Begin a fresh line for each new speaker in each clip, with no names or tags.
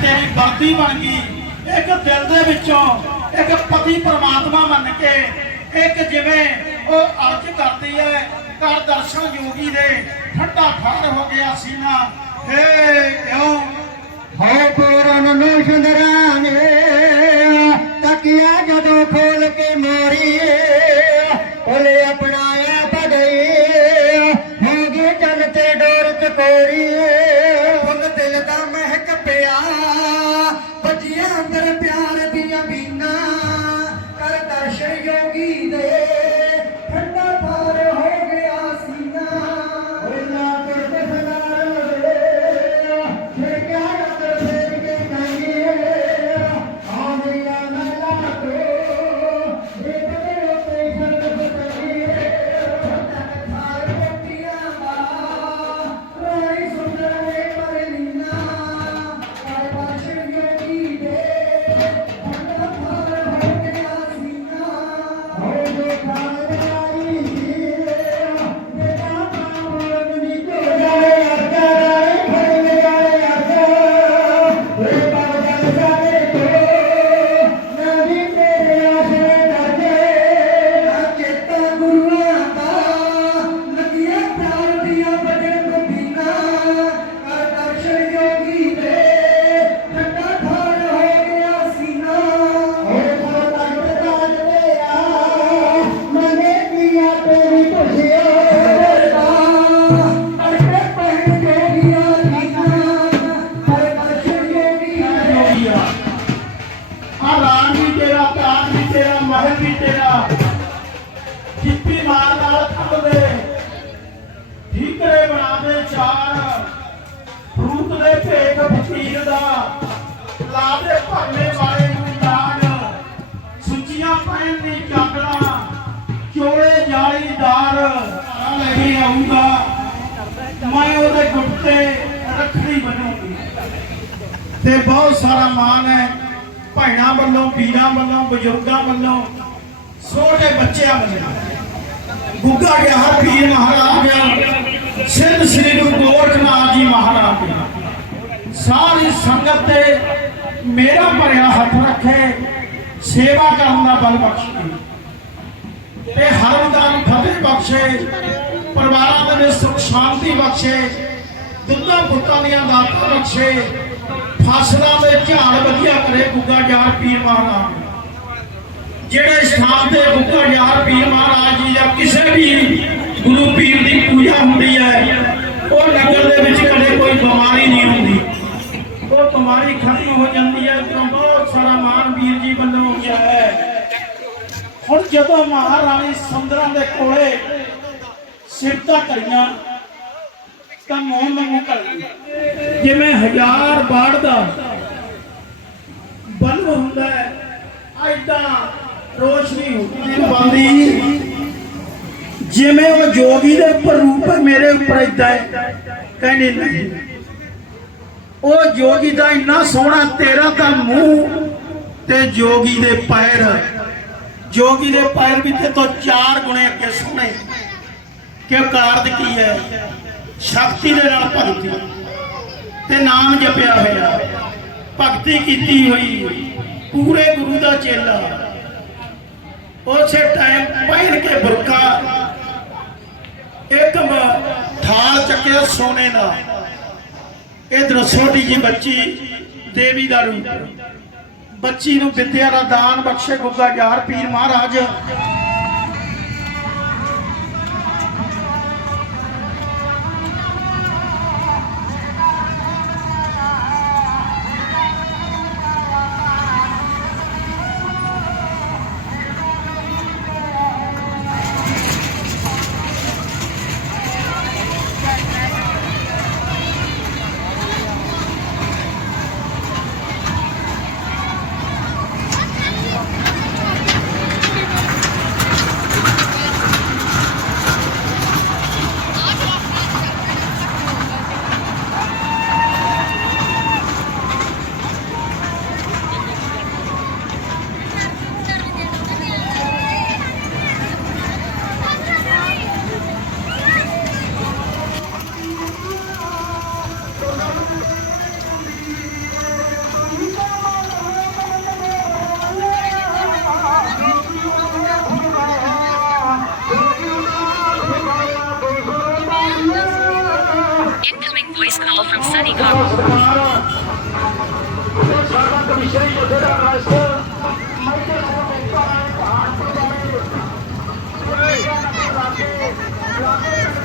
ਤੇਰੀ ਵਰਦੀ ਬਣ ਗਈ। ਇੱਕ ਦਿਲ ਦੇ ਵਿੱਚੋਂ ਇੱਕ ਪਤੀ ਪ੍ਰਮਾਤਮਾ ਮੰਨ ਕੇ ਇੱਕ ਜਿਵੇਂ ਉਹ ਅਰਜ ਕਰਦੀ ਹੈ ਕਰ ਦਰਸ਼ਨ ਯੋਗੀ ਦੇ ਠੰਡਾ ਠੰਡ ਹੋ ਗਿਆ ਸੀਨਾ। ਹੇ ਕਿਉਂ?
ਹੋ ਪੂਰਨ ਨੂੰ ਸੁੰਦਰਾਂਗੇ, ਤਕਿਆ ਜਦੋਂ ਖੋਲ ਕੇ ਮਾਰੀਏ ਕੋਲੇ ਅਪਣਾਇਆ ਭਗਈ ਹੋ ਗਏ ਚੱਲ ਤੇ ਡੋਰ ਚਕੋਰੀਏ
ਲਾ ਦੇ ਭਰਨੇ ਵਾਲੇ ਨੂੰ ਲਾਡ ਸੁੱਚੀਆਂ ਪੈਣ ਦੀ ਚਾਦਰਾਂ, ਚੋਲੇ ਜਾਲੀਦਾਰ ਲੈ ਕੇ ਮੈਂ ਉਹਦੇ ਗੁੱਟੇ ਰੱਖੜੀ ਬਣਾਉਂਗੀ ਤੇ ਬਹੁਤ ਸਾਰਾ ਮਾਣ ਹੈ, ਭੈਣਾਂ ਵੱਲੋਂ ਵੀਰਾਂ ਵੱਲੋਂ, ਬਜ਼ੁਰਗਾਂ ਵੱਲੋਂ, ਛੋਟੇ ਬੱਚਿਆਂ ਵੱਲੋਂ। ਗੁੱਗਾ ਗਿਆ, ਪੀਰ ਮਹਾਰਾਜ ਸਿੱਧ ਸ੍ਰੀ ਗੁਰੂ ਗੋਰਖਨਾਥ ਜੀ ਮਹਾਰਾਜ ਸਾਰੀ ਸੰਗਤ ਤੇ ਮੇਰਾ ਭਰਿਆ ਹੱਥ ਰੱਖੇ, ਸੇਵਾ ਕਰਨ ਦਾ ਬਲ ਬਖਸ਼ੇ। ਤੇ ਹਰਮਦਾਨ ਫਤਿਹ ਬਖਸ਼ੇ, ਪਰਿਵਾਰਾਂ ਦੇ ਵਿੱਚ ਸੁਖ ਸ਼ਾਂਤੀ ਬਖਸ਼ੇ, ਦੁੱਧਾਂ ਪੁੱਤਾਂ ਦੀਆਂ ਦਾਤਾਂ ਬਖਸ਼ੇ, ਫਸਲਾਂ ਦੇ ਝਾੜ ਵਧੀਆ ਕਰੇ ਗੁੱਗਾ ਯਾਰ ਪੀਰ ਮਹਾਰਾਜ। ਜਿਹੜੇ ਸਥਾਨ ਤੇ ਗੁੱਗਾ ਯਾਰ ਪੀਰ ਮਹਾਰਾਜ ਜੀ ਜਾਂ ਕਿਸੇ ਵੀ ਗੁਰੂ ਪੀਰ ਦੀ ਪੂਜਾ ਹੁੰਦੀ ਹੈ, ਉਹ ਨਗਰ ਦੇ ਵਿੱਚ ਕਦੇ ਕੋਈ ਬਿਮਾਰੀ ਨਹੀਂ ਹੁੰਦੀ। ਉਹ ਬਿਮਾਰੀ ਖਤਮ ਹੋ ਜਾਂਦੀ ਹੈ, ਇਧਰੋਂ ਬਹੁਤ ਸਾਰਾ ਮਾਨ ਵੀਰ ਜੀ ਵੱਲੋਂ ਹੋ ਗਿਆ ਹੈ। ਹੁਣ ਜਦੋਂ ਮਹਾਰਾਣੀ ਸੁੰਦਰਾਂ ਦੇ ਕੋਲੇ ਸਿਫਤਾਂ ਕਰੀਆਂ ਤਾਂ ਮੋਹ ਮੰਗੂ ਕਰ ਜਿਵੇਂ ਹਜ਼ਾਰ ਬਾੜ ਦਾ ਬਲਬ ਹੁੰਦਾ ਹੈ ਐਦਾਂ ਰੋਸ਼ਨੀ ਹੁੰਦੀ ਬੰਦੀ ਜਿਵੇਂ ਉਹ ਜੋਗੀ ਦੇ ਉੱਪਰ ਰੂਪ ਮੇਰੇ ਉੱਪਰ ਐਦਾਂ ਹੈ, ਕਹਿੰਦੇ ਨਹੀਂ। ਉਹ ਜੋਗੀ ਦਾ ਇੰਨਾ ਸੋਹਣਾ ਤੇਰਾ ਤਾਂ ਮੂੰਹ ਤੇ ਜੋਗੀ ਦੇ ਪੈਰ। ਜੋਗੀ ਦੇ ਪੈਰ ਵੀ ਤੇ ਤੋਂ ਚਾਰ ਗੁਣੇ ਅੱਗੇ ਸੋਹਣੇ। ਕਿ ਕਾਰਜ ਕੀ ਹੈ? ਸ਼ਕਤੀ ਦੇ ਨਾਲ ਭਗਤੀ। ਤੇ ਨਾਮ ਜਪਿਆ ਹੋਇਆ। ਭਗਤੀ ਕੀਤੀ ਹੋਈ। ਪੂਰੇ ਗੁਰੂ ਦਾ ਚੇਲਾ। ਉਸੇ ਟਾਈਮ ਪਹਿਨ ਕੇ ਬੁਰਕਾ। ਇੱਕ ਮ- ਥਾਲ ਚੱਕਿਆ ਸੋਨੇ ਦਾ ਇਧਰ ਛੋਟੀ ਜੀ ਬੱਚੀ, ਦੇਵੀ ਦਾ ਰੂਪ। ਬੱਚੀ ਨੂੰ ਵਿਦਿਆ ਦਾ ਦਾਨ ਬਖਸ਼ੇ ਗੁੱਗਾ ਯਾਰ ਪੀਰ ਮਹਾਰਾਜ। Amerika. Thank you.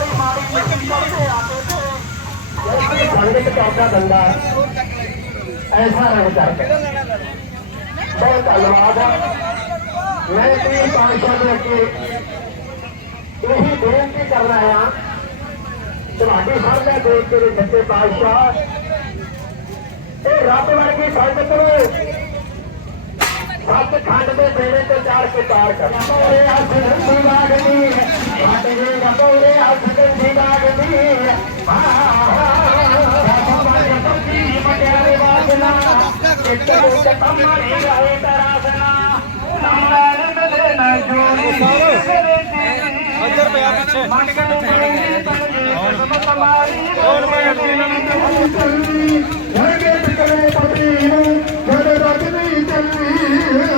ਧਰਤੀ ਵਾਲੀ ਮਾੜੀ ਮਿੱਟੀ ਕਰਦੇ ਆਤੇ ਤੇ ਸੰਗਤ ਚੌਕਾ ਦੰਦਾ ਐਸਾ ਰੰਗ ਕਰਦਾ ਬਹੁਤ ਧੰਨਵਾਦ ਮੈਂ ਵੀ ਪਾਸ਼ਾ ਦੇ ਅੱਗੇ ਇਹੀ ਬੇਨਤੀ ਕਰਨਾ ਆ ਤੁਹਾਡੀ ਸਾਹਮਣੇ ਦੇਖ ਕੇ ਵੀ ਸੱਚੇ ਪਾਤਸ਼ਾਹ ਇਹ ਰੱਬ ਵਰਗੀ ਸੰਗਤ ਨੂੰ ਸੱਚ ਖੰਡ ਦੇ ਬੇੜੇ ਤੇ ਚਾੜ ਕੇ ਤਾਰ ਕਰ ਓਏ ਹੱਥ ਦੀ ਬਾਗਨੀ ਸਾਡੇ ਦੇ ਰੱਬੋਰੇ ਹੱਥ ਦੀ ਬਾਗਨਾ ਇੱਕ ਰੋਕ ਤਮਾਰੀ ਰਾਏ ਤਰਾਸਨਾ ਨਾਲੇ ਮਲੇ ਨਾ ਜੋੜੀ ਅੰਦਰ ਪਿਆ ਪਿੱਛੇ। ਮਨ ਕਰੂ ਕਰੂ ਤਮਾਰੀ ਹੋਰ। ਮੈਂ ਅੱਗੇ ਨਾ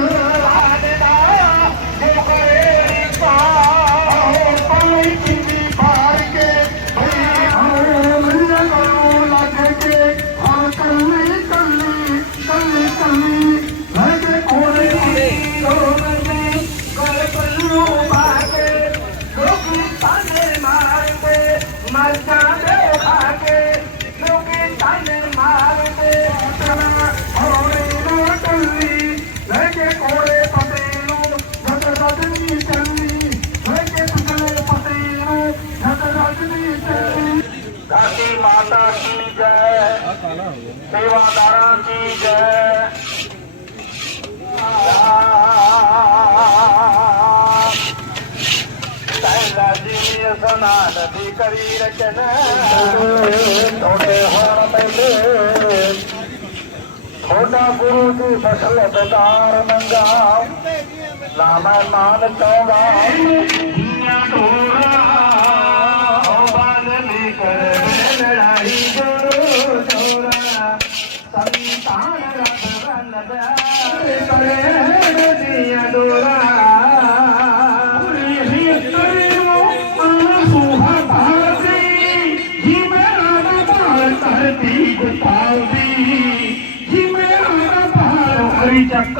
सनान गुरू जी सखलतदार मंगा न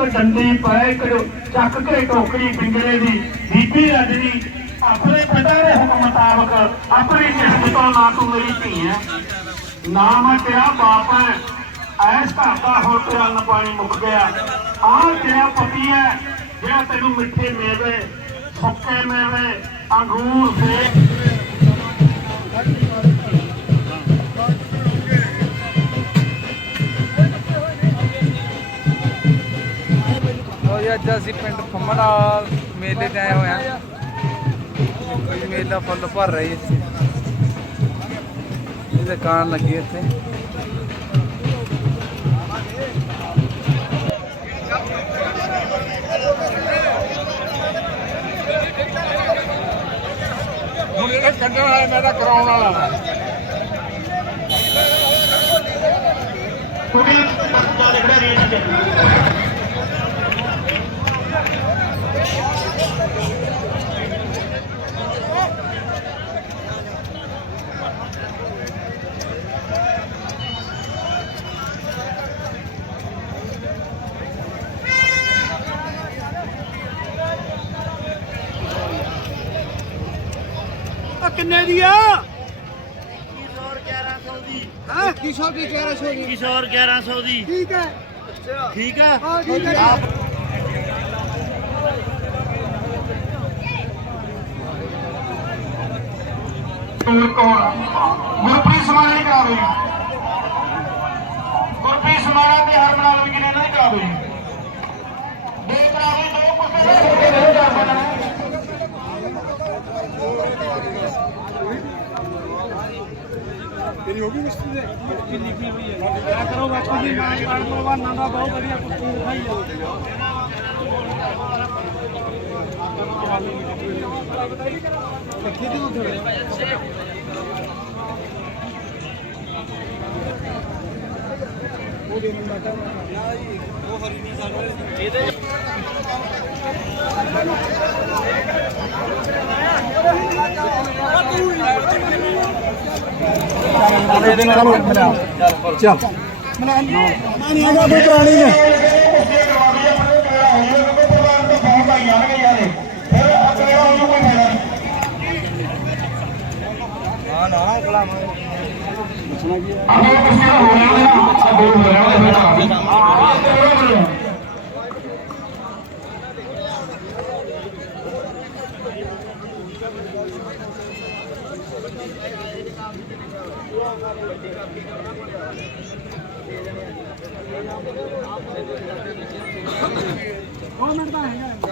ਡੰਡੀ ਪੈ ਕਰੋ ਚੱਕ ਕੇ ਟੋਕਰੀ ਪਿੰਜਰੇ ਦੀ, ਬੀਬੀ ਰਜਨੀ ਆਪਣੇ ਪਿਤਾ ਦੇ ਹੁਕਮ ਮੁਤਾਬਕ ਆਪਣੀ ਕਿਸਮ ਤੋਂ ਨਾ ਤੂੰ ਮੇਰੀ ਧੀ ਹੈ। ਨਾ ਮੈਂ ਤੇਰਾ ਬਾਪ ਹੈ। ਐਸ ਘਰ ਦਾ ਹੋ ਤੇਰਾ ਅੰਨ ਪਾਣੀ ਮੁੱਕ ਗਿਆ। ਆਹ ਤੇਰਾ ਪਤੀ ਹੈ, ਜਿਹੜਾ ਤੈਨੂੰ ਮਿੱਠੇ ਮੇਵੇ, ਸੁੱਕੇ ਮੇਵੇ, ਅੰਗੂਰ, ਸੇਬ
ਜੀ, ਅੱਜ ਅਸੀਂ ਪਿੰਡ ਫੰਮਣਾ ਮੇਲੇ ਤੇ ਆਏ ਹੋਏ ਆ ਕੋਈ ਮੇਲਾ ਫੁੱਲ ਭਰ ਰਹੀ ਇੱਥੇ। ਇਹ ਦੁਕਾਨ ਲੱਗੀ ਇੱਥੇ।
ਹੁਣ ਜਿਹੜਾ ਕੱਢਣ ਵਾਲਾ ਮੈਂ ਤਾਂ ਕਰਾਉਣ ਵਾਲਾ
ਕੁੜੀ ਪੱਕਾ ਰੇਟ ਤੇ। ਕਿੰਨੇ ਦੀ ਆ?
ਕਿਸ਼ੋਰ ਦੀ। 1100 ਦੀ
ਕਿਸ਼ੋਰ 1100 ਦੀ।
ਠੀਕ ਹੈ।
ਠੀਕ
ਹਾਂ ਠੀਕ ਹੈ।
ਆਪ ਟੂਰ ਕੌਣ ਗੁਰਪ੍ਰੀਤ ਸਮਾਣਾ ਦੀ ਕਰਾ ਦੋ ਜੀ ਗੁਰਪ੍ਰੀਤ ਸਮਾਣਾ ਤੇ ਹਰਮਨਾਲ ਵੀ ਕਿਨੇ ਇਹਨਾਂ ਦੀ ਕਰਾ ਦੋ ਜੀ ਦੋ ਕਰਾ ਦੋ ਦੋ ਕੁਸੇ ਤੇਰੀ ਹੋ ਗਈ ਮਿਸਤਰੀ ਦੇ? ਕੀ ਲਿਖੀ ਹੋਈ ਹੈ? ਕਿਆ ਕਰੋ ਬਾਪੂ ਜੀ ਮਾਂ ਕਾਲ ਭਲਵਾਨਾਂ ਦਾ ਬਹੁਤ ਵਧੀਆ ਕੁਸ਼ਤੀ ਦਿਖਾਈ ਹੈ ਚੱਲ। ਮਨਾਨੀ ਆ ਜਾ ਪੁਰਾਣੀ ਨੇ। ਰਿਹਾ ਨਾ ਦੋ ਹੋ? ਰਿਹਾ ਬੇਟਾ ਦੇਖ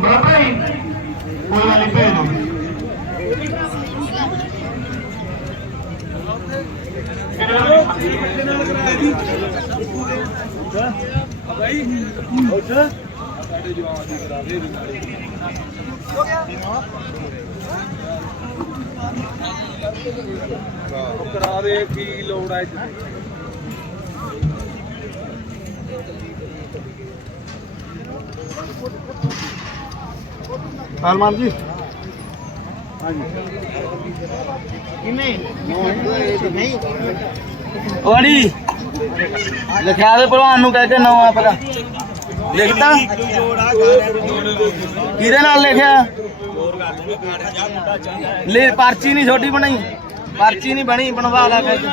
ਬਾਬਾ ਜੀ ਕੋਈ ਗੱਲ ਨਹੀਂ ਭੇਜ ਦੋ
ਕਰਾ ਦੇ ਕੀ ਲੋੜ ਹੈ
ਸਲਮਾਨ ਜੀ।
ਵਾੜੀ ਲਿਖਿਆ ਦੇ ਭਲਵਾਨ ਨੂੰ ਕਹਿ ਕੇ ਨਵਾਂ ਪਤਾ ਲਿਖਤਾ? ਕਿਹਦੇ ਨਾਲ ਲਿਖਿਆ? ਲੈ ਪਰਚੀ ਨਹੀਂ ਛੋਟੀ ਬਣਾਈ। ਪਰਚੀ ਨਹੀਂ ਬਣੀ ਬਣਵਾ ਲੈ ਕਹਿ ਕੇ